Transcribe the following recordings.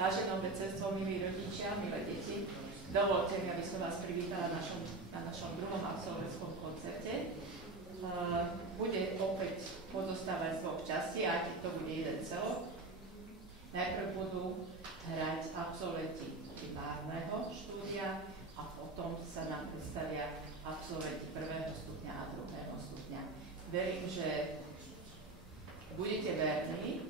Vážené obecenstvo, milí rodičia, milé deti, dovolte mi, aby som vás privítala na našom druhom absolventskom koncerte. Bude opäť pozostávať z dvoch častí, aj keď to bude jeden celok. Najprv budú hrať absolventi primárneho štúdia a potom sa nám predstavia absolventi prvého stupňa a druhého stupňa. Verím, že budete verní,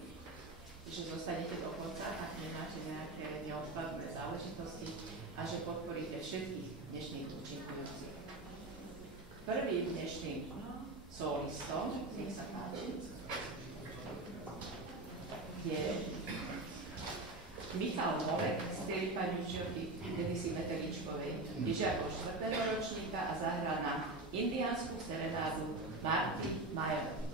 že zostanete do konca, ak nemáte nejaké neodkladné záležitosti a že podporíte všetkých dnešných účinkujúcich. Prvým dnešným solistom, nech sa páči, je Michal Molek z Telipaniu Čioky Denisy Meteličkovej, vyžiakov 4. ročníka a zahrá na indiánsku serenádu Marty Majovej.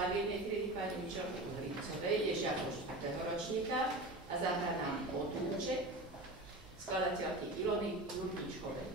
Slaviednej triedy pani Mičelky Uhlicovej je žiakom 4. ročníka a zahrá nám Otúček skladateľky Ilony Jurničkovej.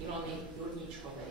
Ilony Jurníčkovej.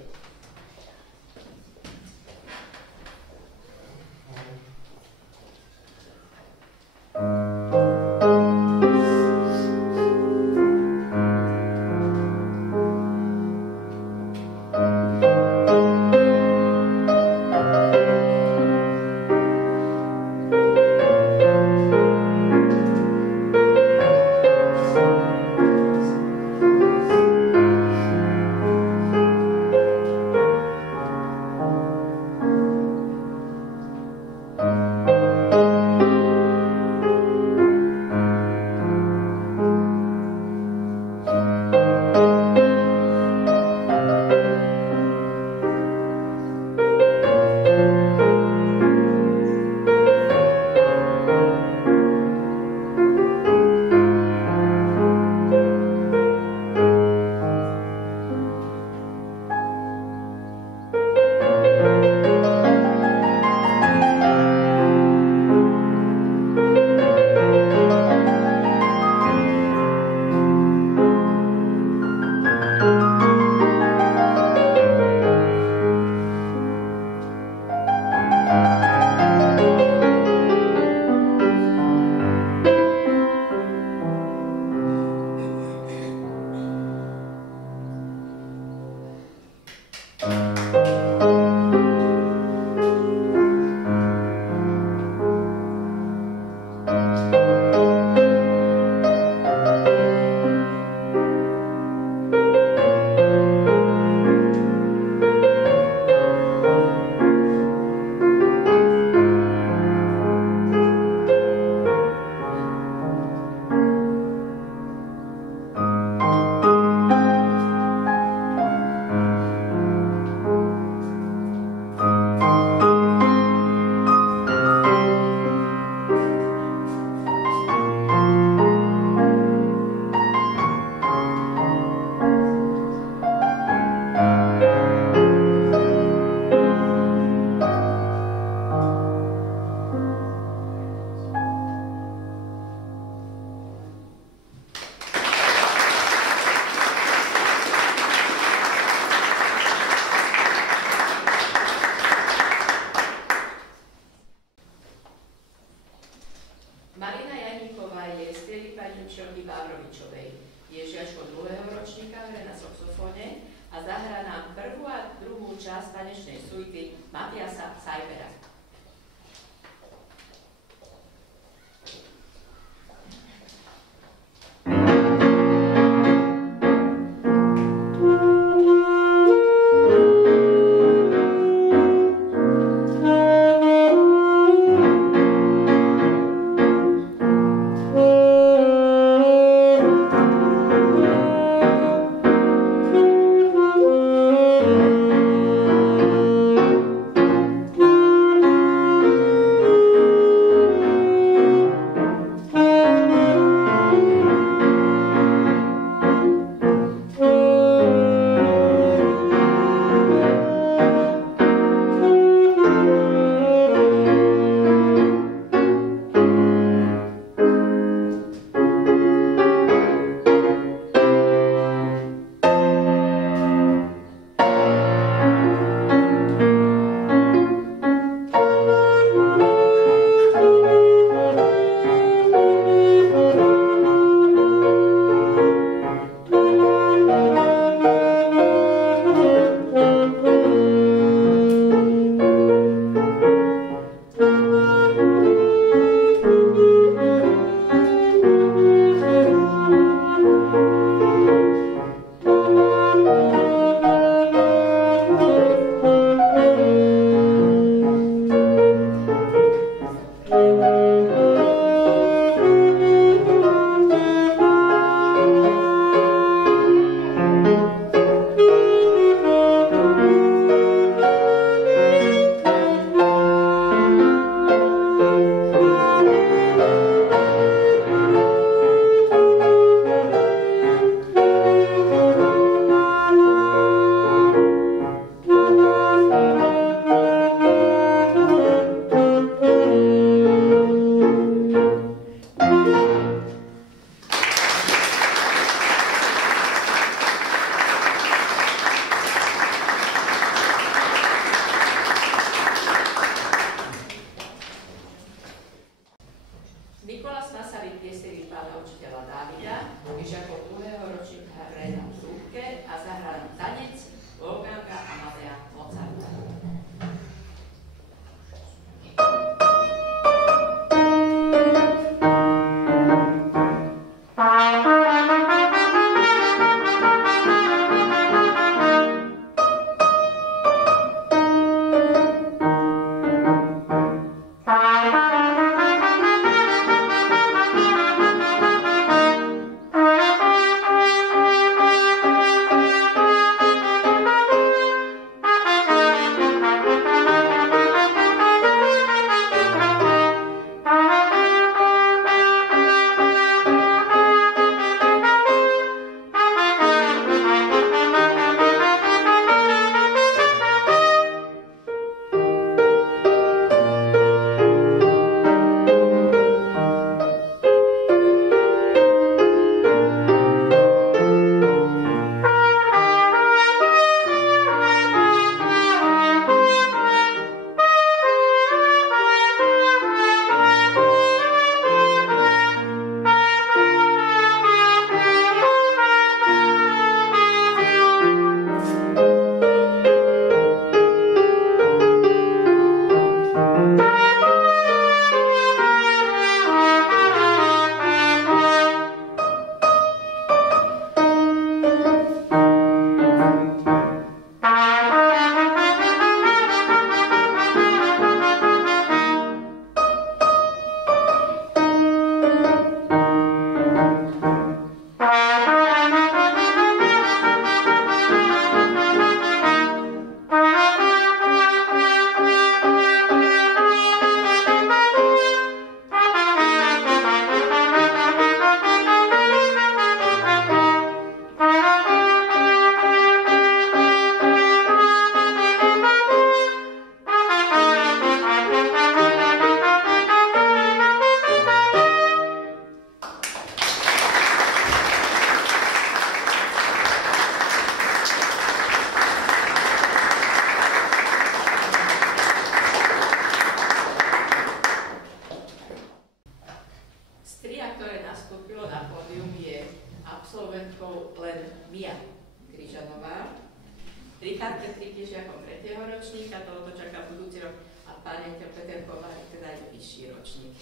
Richard Petrík je žiakom 3. ročníka, tohoto čaká budúci rok a pán Jaťo Peter Kovárik teda je vyšší ročník.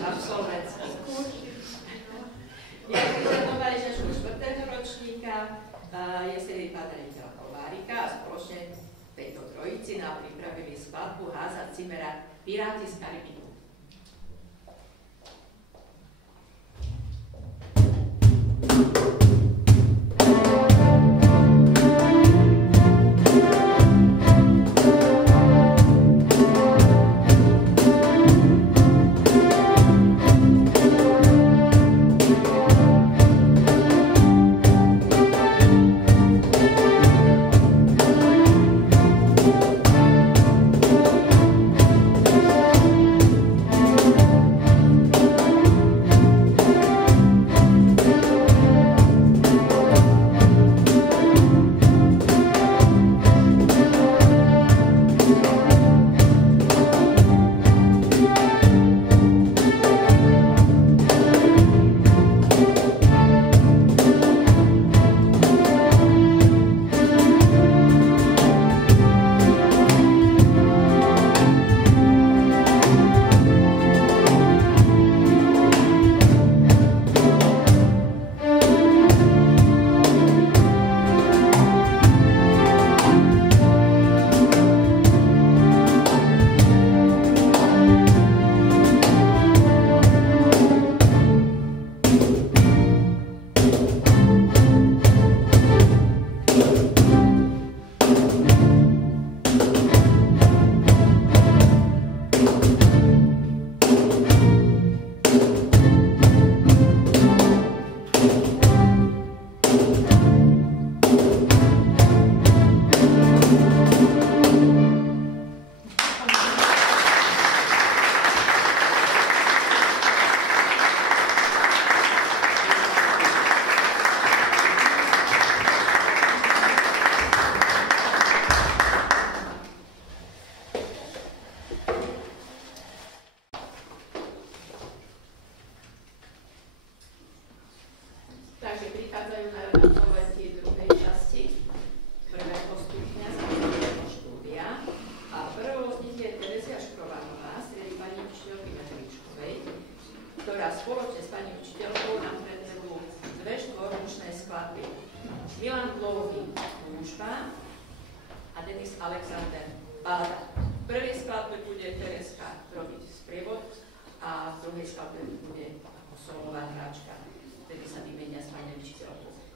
Absolventský kurz. Ja vyžadovali žiačku 4. ročníka, je sedy pána Jaťa Kovárika a spoločne tejto trojici nám pripravili skladbu Háza Cimera Piráti z Karibiku.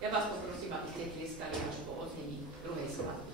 Ja vás poprosím, aby ste tlieskali až po odznení druhej skladby.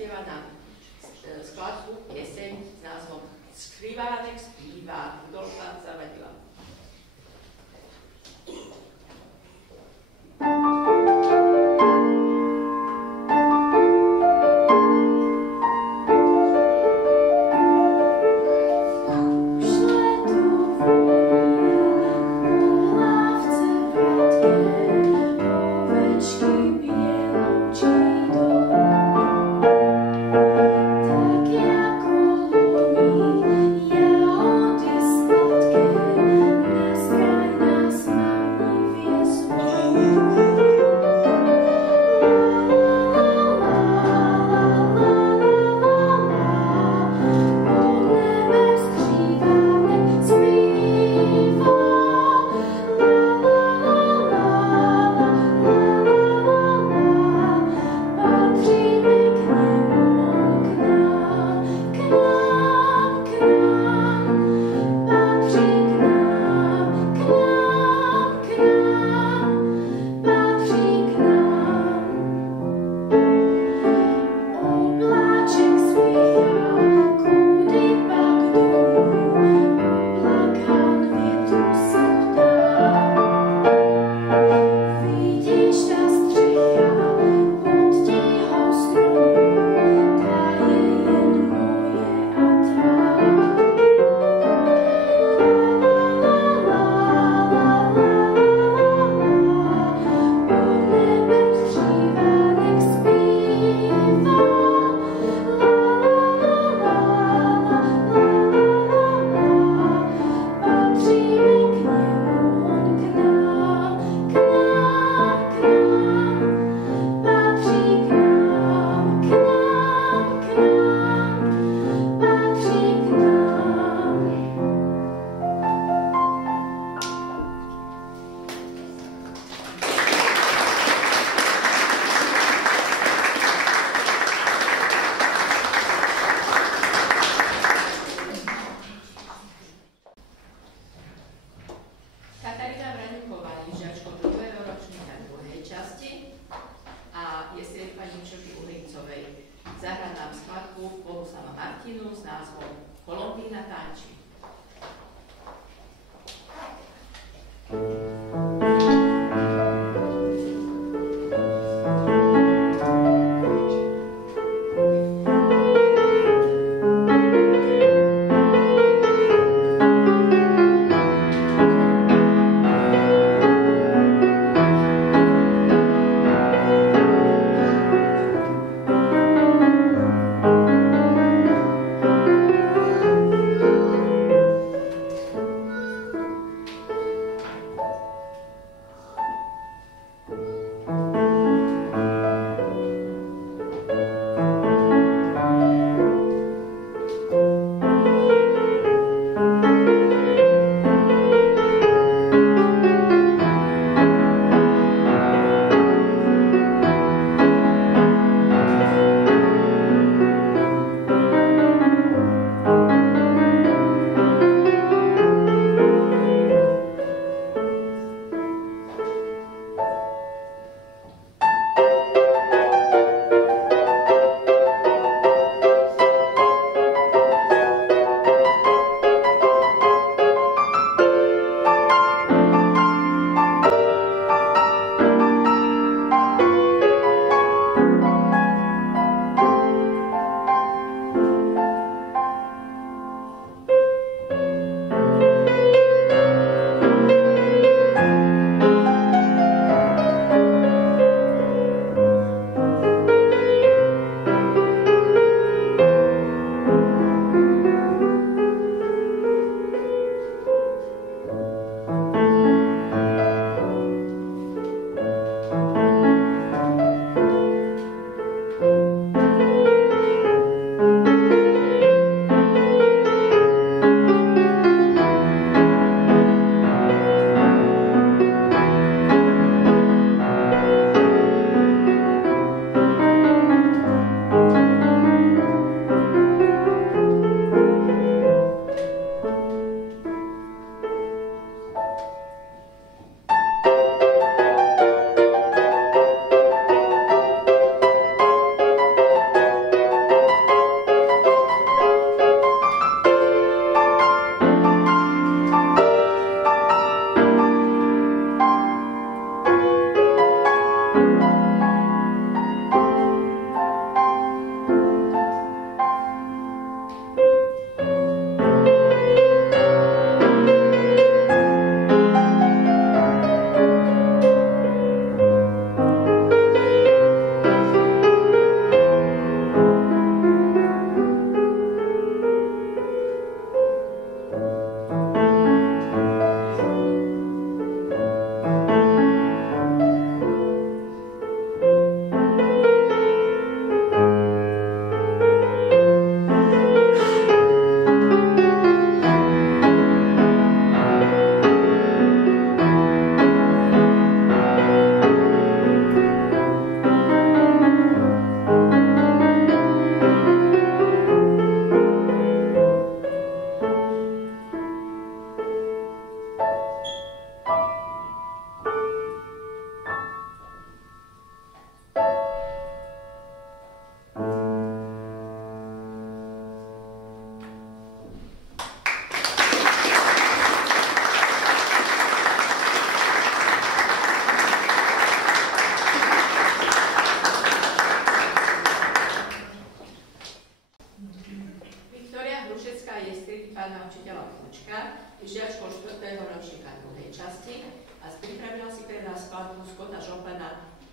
zaspieva nám skladbu pieseň s názvom Skrivánek spíva. Rudolf vám zavadila.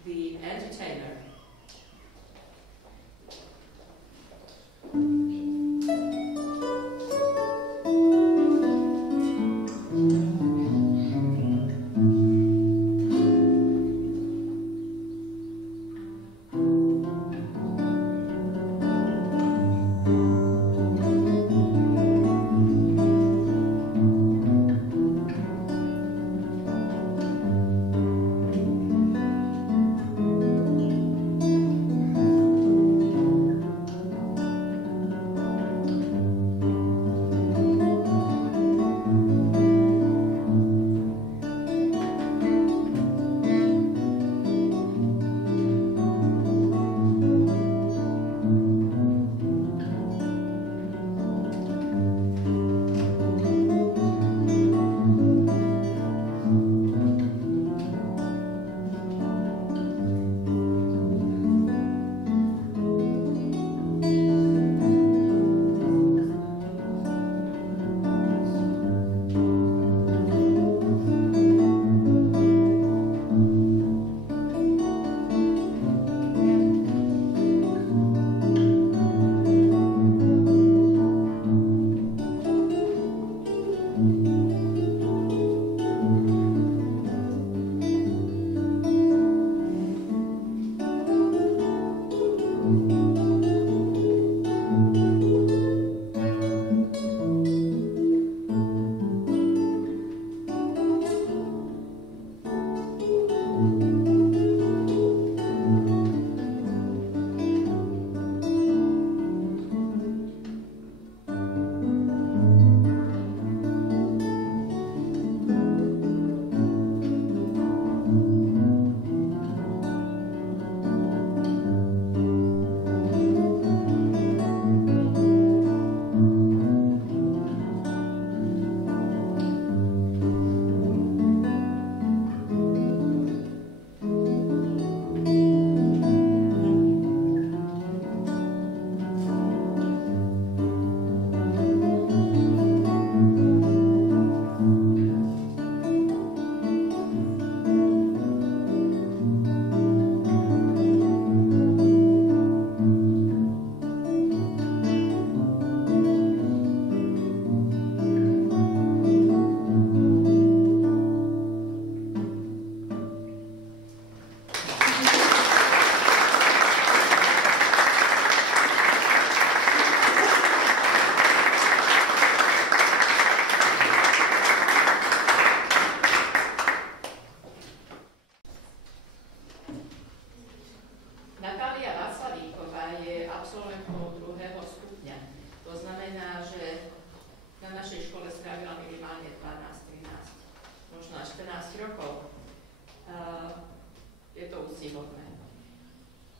the entertainer.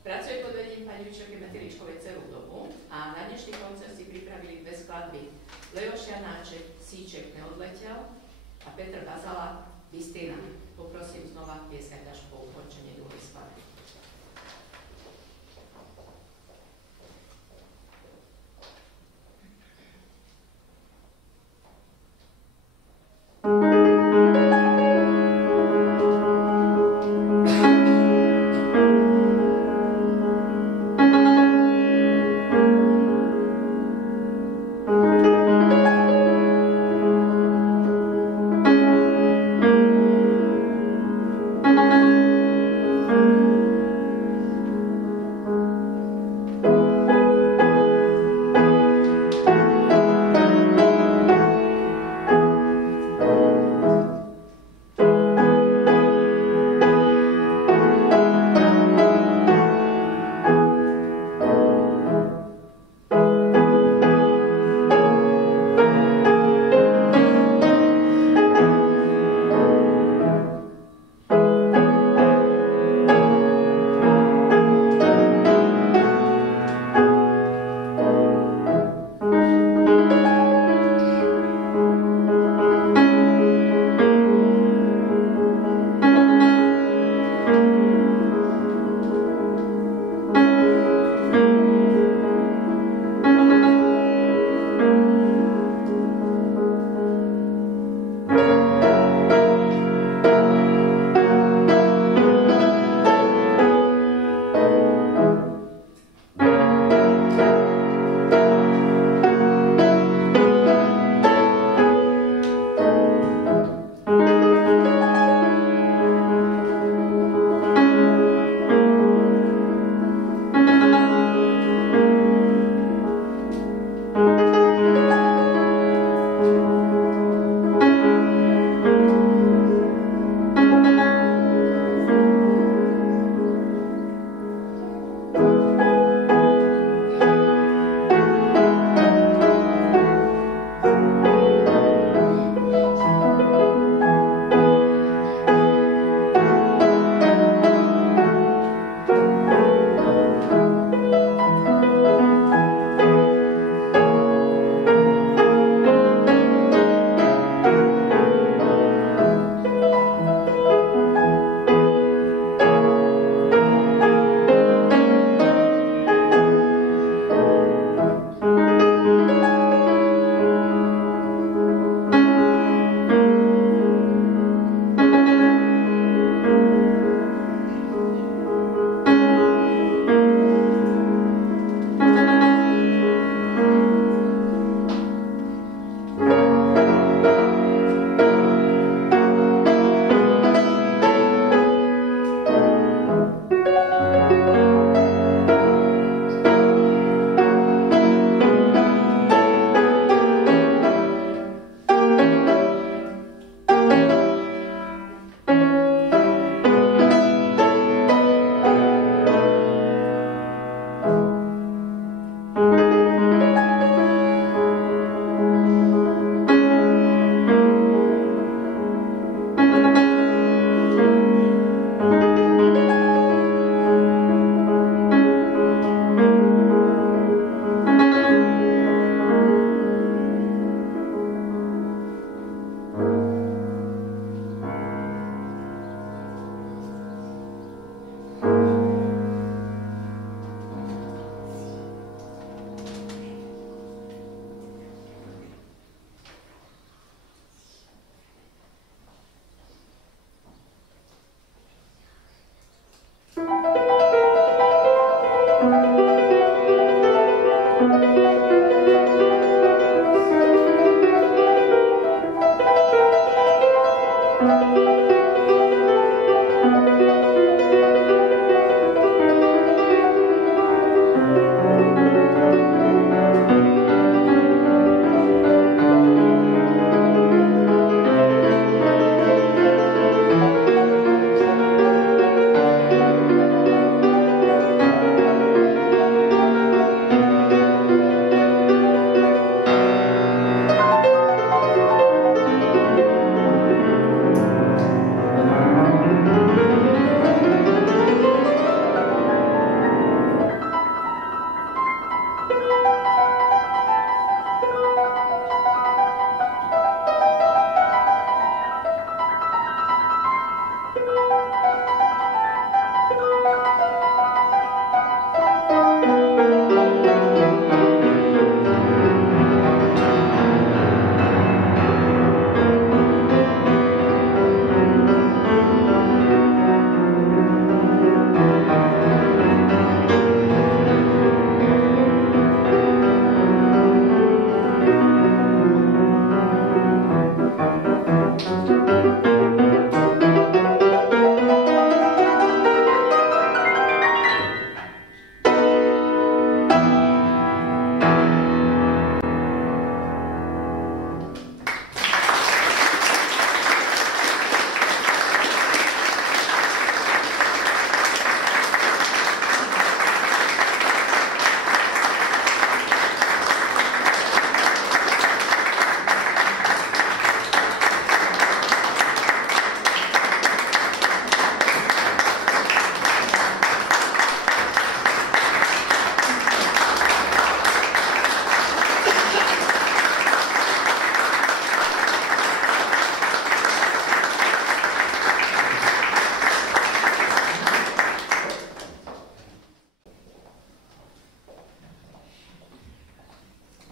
Pracuje pod vedením pani učiteľky Meteličkovej celú dobu a na dnešný koncert si pripravili dve skladby. Leoš Janáček, Síček neodletel a Petr Bazala, Bystina. Poprosím znova pieskaťašku po ukončení druhej skladby. Thank you.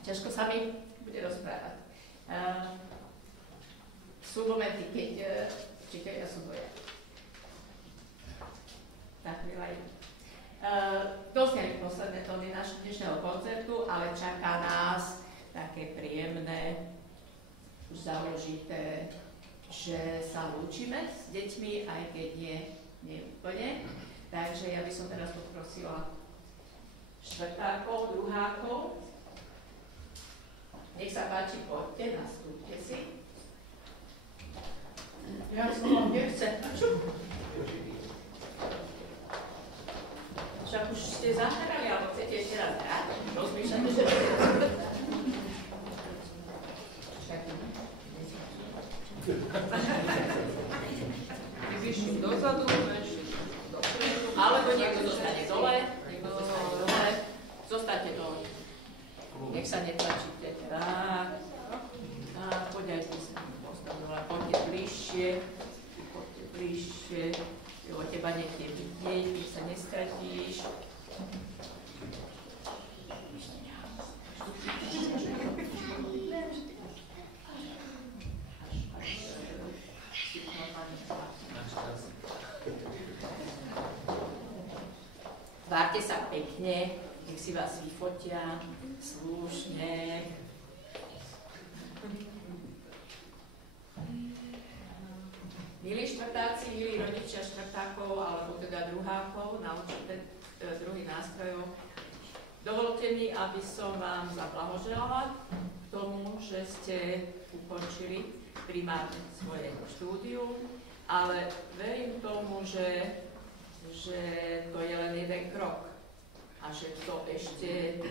ťažko sa mi bude rozprávať. Sú momenty, keď čítajú sú dvoja. Tak, milá. Dozneli posledné tóny našho dnešného koncertu, ale čaká nás také príjemné, už založité, že sa lúčime s deťmi, aj keď nie úplne. Takže ja by som teraz poprosila štvrtákov, druhákov. Nech sa páči, poďte, nastúpte si. Ja som vám nechce. Však už ste zahrali, alebo chcete ešte raz hrať? Rozmýšľate, že Vyšli dozadu, vyšli dopredu. alebo niekto zostane dole, zostaňte dole. Nech sa netlačíte. Tak. A poďajte sa. Poďte bližšie. O teba niekde vidieť, keď sa nestratíš. Tvárte sa pekne, nech si vás vyfotia, slušne. Milí štvrtáci, milí rodičia štvrtákov, alebo teda druhákov na určité druhy nástrojov, dovolte mi, aby som vám zablahoželala k tomu, že ste ukončili primárne svoje štúdium, ale verím tomu, že to je len jeden krok a že to ešte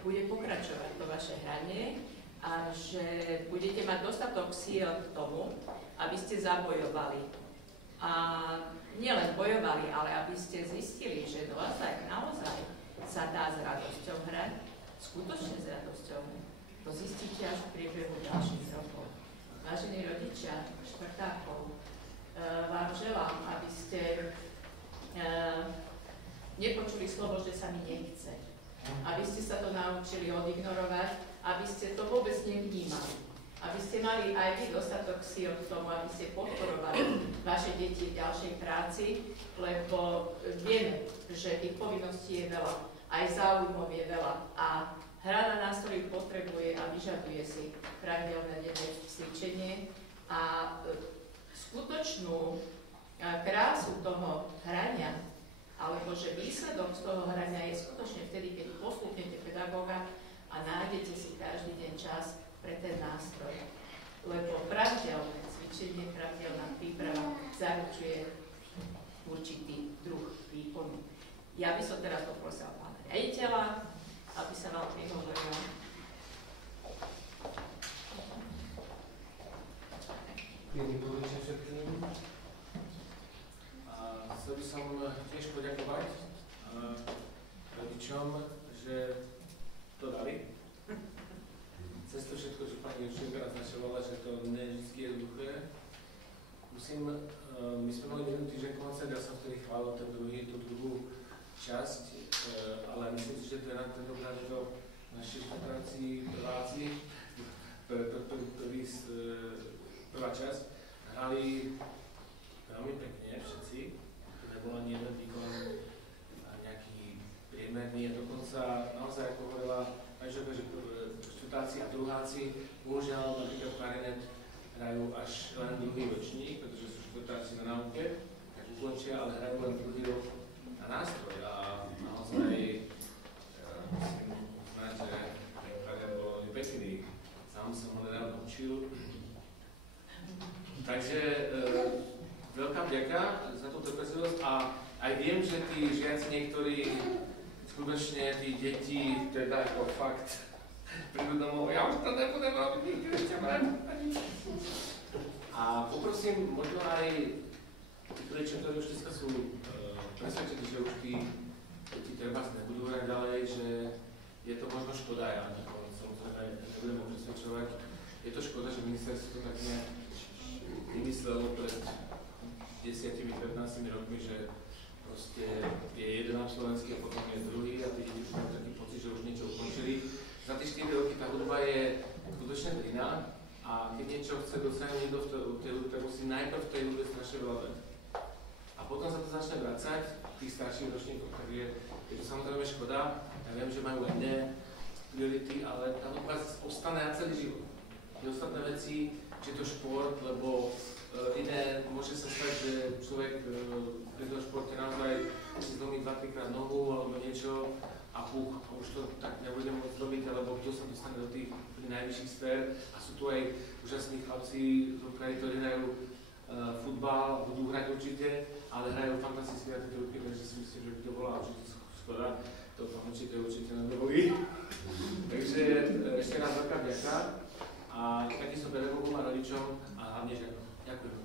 bude pokračovať to vaše hranie a že budete mať dostatok síl k tomu, aby ste zabojovali. A nielen bojovali, ale aby ste zistili, že naozaj sa dá s radosťou hrať, skutočne s radosťou. To zistíte až v priebehu ďalších rokov. Vážení rodičia štvrtákov, vám želám, aby ste nepočuli slovo, že sa mi nechce. Aby ste sa to naučili odignorovať, aby ste to vôbec nevnímali. Aby ste mali aj vy dostatok síl k tomu, aby ste podporovali vaše deti v ďalšej práci, lebo vieme, že tých povinností je veľa, aj záujmov je veľa a hra na nástroji potrebuje a vyžaduje si pravidelné denné cvičenie a skutočnú krásu toho hrania, alebo že výsledok z toho hrania je skutočne vtedy, keď poslúchnete pedagóga a nájdete si každý deň čas pre ten nástroj. Lebo pravidelné cvičenie, pravidelná príprava zaručuje určitý druh výkonu. Ja by som teraz poprosila pána riaditeľa, aby sa vám prihovoril. Príjemný podvečer všetkým. Chcel by som tiež poďakovať rodičom, že to dali. Cez to všetko, čo pani učiteľka naznačovala, že to nie je vždy jednoduché. My sme mali minulý týždeň koncert, ja som vtedy chválil tú druhú časť, ale myslím si, že to je na tentokrát to naši štvrtáci, prváci, prvá časť, hrali veľmi pekne všetci. Nebol ani jeden výkon nejaký priemerný a dokonca naozaj, ako hovorila pani Žoka, že štvrtáci a druháci, bohužiaľ napríklad klarinet hrajú až len druhý ročník, pretože sú štvrtáci na náuke, tak ukončia, ale hrajú len druhý rok na nástroj a naozaj musím uznať, že ten klarinet bol veľmi pekný. Sám som ho nedávno učil. Takže veľká vďaka za tú trpezlivosť a aj viem, že tí žiaci niektorí, skutočne tí deti, teda ako fakt, prídu domov, ja už to nebudem robiť nikdy ešte mať. A poprosím možno aj tých rodičov, ktorí už dneska sú presvedčení, že už tí deti treba nebudú hrať ďalej, že je to možno škoda, ja samozrejme nebudeme presvedčovať. Je to škoda, že ministerstvo to tak nejak vymyslelo pred 10-15 rokmi, že proste je jeden slovenský a potom je druhý a tí deti už majú taký pocit, že už niečo ukončili. Za tie 4 roky tá tá hudba je skutočne drina a keď niečo chce dosiahnuť niekto v tej hudbe, tak musí najprv v tej hudbe strašne veľa dať. A potom sa to začne vracať v tých starších ročníkoch, takže je to samozrejme škoda. Ja viem, že majú iné priority, ale tá hudba ostane na celý život. Tie ostatné veci, či je to šport, lebo iné môže sa stať, že človek pri tom športe naozaj si zlomí 2-3 krát nohu alebo niečo a puch, a už to tak nebude môcť robiť, alebo kto sa dostane do tých najvyšších sfér. A sú tu aj úžasní chlapci, ktorí hrajú futbal, budú hrať určite, ale hrajú fantasticky na tieto ruky, takže si myslím, že by to bola určite škoda. To určite neboli. Takže ešte raz veľká vďaka a takisto pedagógom a rodičom a hlavne žiakom. Ďakujem.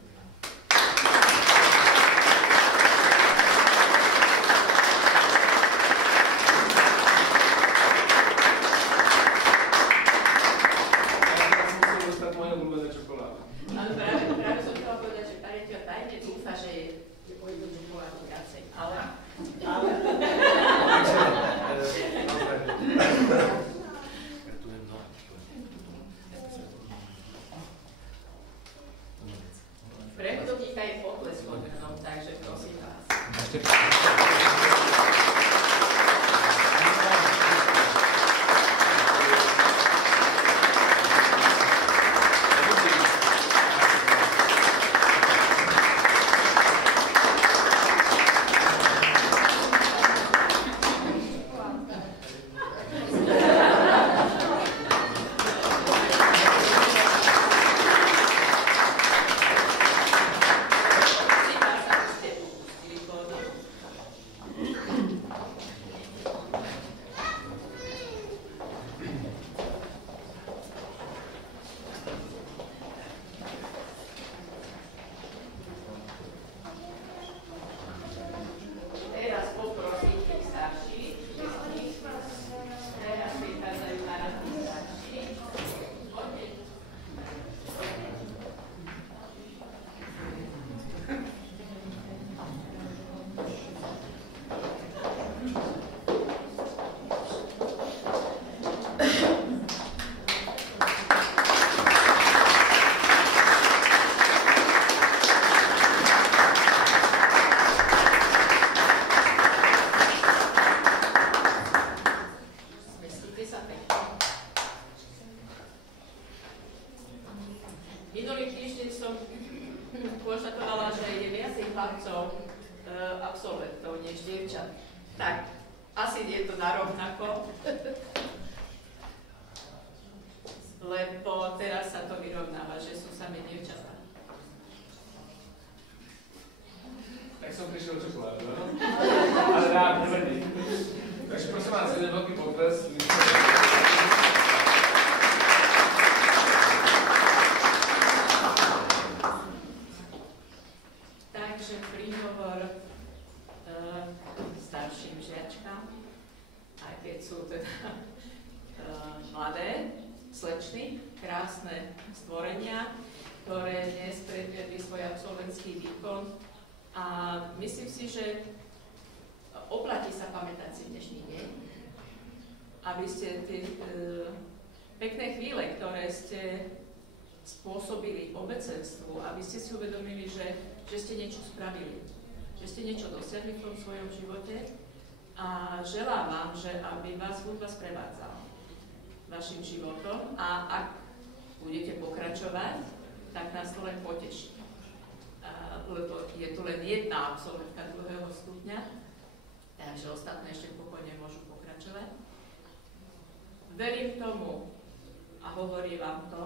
absolventov než dievčat. Tak, asi je to narovnako. Lebo teraz sa to vyrovnáva, že sú sami dievčatá. Tak som prišiel čokoládu, no? Ale rád, nevadí. Takže prosím vás, jeden veľký potles. Takže príhovor starším žiačkám, aj keď sú teda mladé, slečny, krásne stvorenia, ktoré dnes predviedli svoj absolventský výkon. A myslím si, že oplatí sa pamätať si dnešný deň, aby ste tie pekné chvíle, ktoré ste spôsobili obecenstvu, aby ste si uvedomili, že ste niečo spravili, že ste niečo dosiahli v tom svojom živote a želám vám, že aby vás hudba sprevádzala vašim životom a ak budete pokračovať, tak nás to len poteší. Lebo je tu len jedna absolventka 2. stupňa, takže ostatné ešte pokojne môžu pokračovať. Verím tomu a hovorím vám to,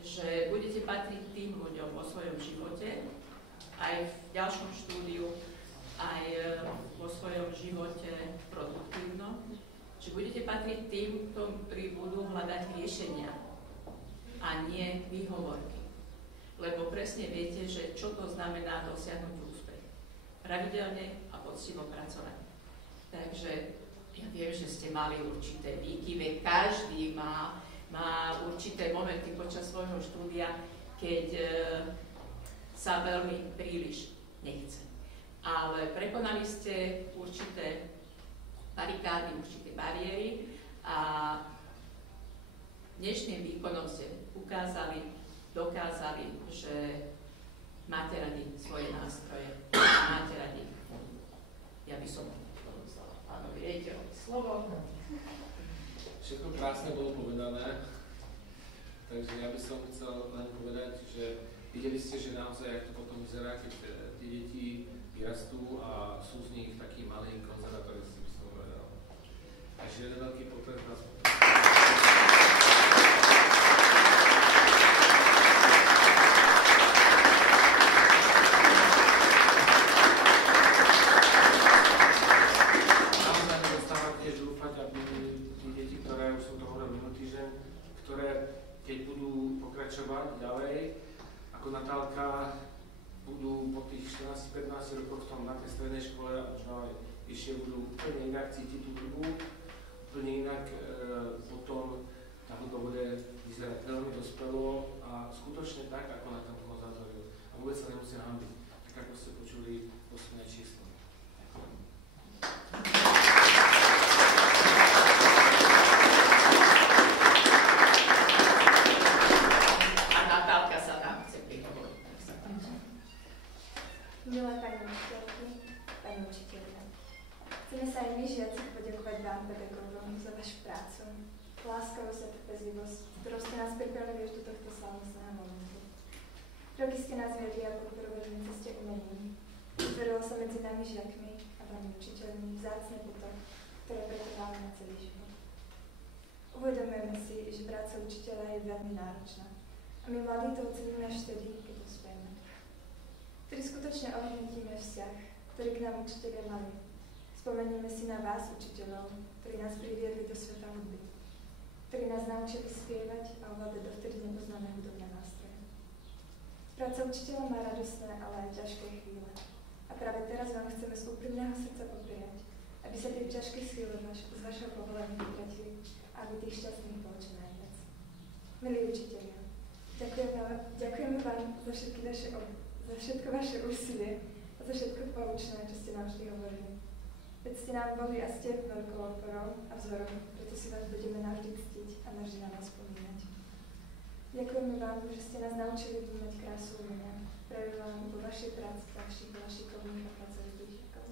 že budete patriť tým ľuďom vo svojom živote, aj v ďalšom štúdiu, aj vo svojom živote produktívno, že budete patriť tým, ktorí budú hľadať riešenia a nie výhovorky. Lebo presne viete, že čo to znamená dosiahnuť úspech. Pravidelne a poctivo pracovať. Takže ja viem, že ste mali určité výkyvy, každý má určité momenty počas svojho štúdia, keď sa veľmi príliš nechce. Ale prekonali ste určité barikády, určité bariéry a Dnešným výkonom ste dokázali, že máte radi svoje nástroje, máte radi. Ja by som odovzdala pánovi riaditeľovi slovo. Všetko krásne bolo povedané, takže ja by som chcel len povedať, že videli ste, že naozaj, jak to potom vyzerá, keď tie deti vyrastú a sú z nich takí malí konzervatoristi, by som povedal. Takže jeden veľký potlesk nás ďalej, ako Natálka, budú po tých 14-15 rokoch na tej strednej škole a možno aj vyššie budú úplne inak cítiť tú hudbu, úplne inak potom tá hudba bude vyzerať veľmi dospelo a skutočne tak, ako na tom konzervatóriu. A vôbec sa nemusia hanbiť, tak ako ste počuli posledné číslo. Milé pani učiteľky, pani učiteľka, chceme sa aj my žiaci poďakovať vám, pedagógom, za vašu prácu, láskavosť a trpezlivosť, ktorou ste nás pripravili až do tohto slavnostného momentu. Roky ste nás viedli a podporovali na ceste umení. Vytvorilo sa medzi nami žiakmi a pani učiteľmi vzácne puto, ktoré pretrváme na celý život. Uvedomujeme si, že práca učiteľa je veľmi náročná a my mladí to oceníme až vtedy, keď uspejeme. Ktorý skutočne ohodnotíme vzťah, ktorý k nám učiteľia mali. Spomenieme si na vás, učiteľov, ktorí nás priviedli do sveta hudby, ktorí nás naučili spievať a ovládať dovtedy nepoznané hudobné nástroje. Práca učiteľa má radostné, ale aj ťažké chvíle. A práve teraz vám chceme z úprimného srdca poprijať, aby sa tie ťažké chvíle z vašho povolenia vytratili a aby tých šťastných bolo čo najviac. Milí učitelia, ďakujeme vám za všetko vaše úsilie a za všetko poučné, čo ste nám vždy hovorili. Veď ste nám boli a ste veľkou oporou a vzorom, preto si vás budeme navždy ctiť a navždy na vás spomínať. Ďakujeme vám, že ste nás naučili vnímať krásu umenia, práve vám vo vašej práci starších, šikovných a pracovitých žiakov.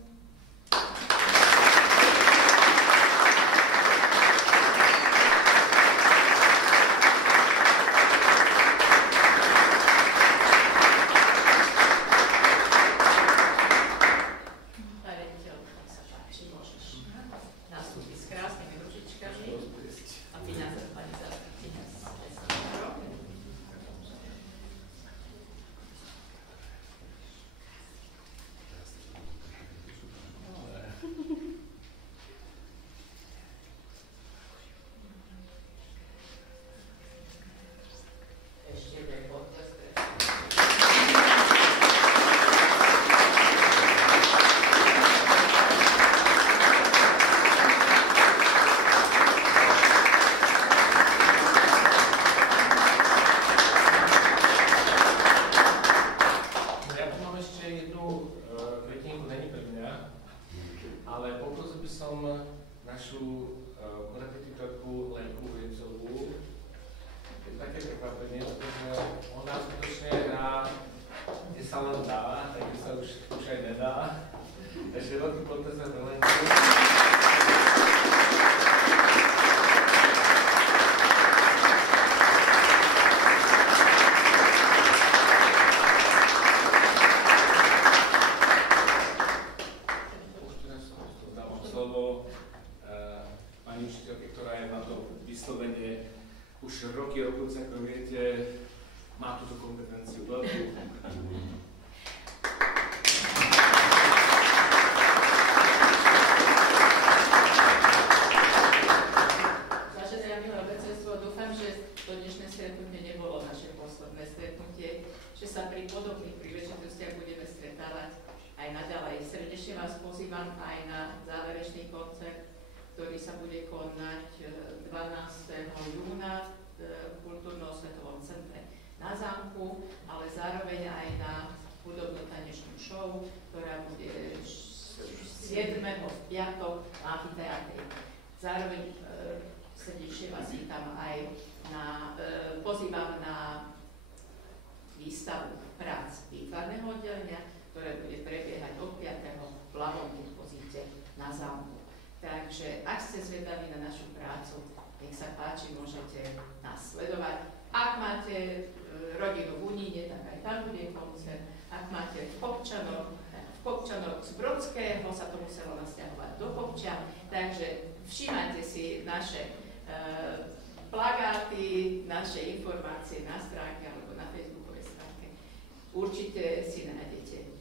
srdečne vás vítam aj na, pozývam na výstavu prác výtvarného oddelenia, ktoré bude prebiehať od 5. v ľavom depozite na zámku. Takže ak ste zvedaví na našu prácu, nech sa páči, môžete nás sledovať. Ak máte rodinu v Uníne, tak aj tam bude koncert. Ak máte v Kopčanoch z Brodského, sa to muselo nasťahovať do Kopčan. Takže všímajte si naše plagáty, naše informácie na stránke alebo na facebookovej stránke. Určite si nájdete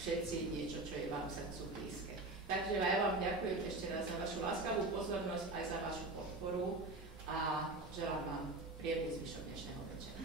všetci niečo, čo je vám srdcu blízke. Takže ja vám ďakujem ešte raz za vašu láskavú pozornosť, aj za vašu podporu a želám vám príjemný zvyšok dnešného večera.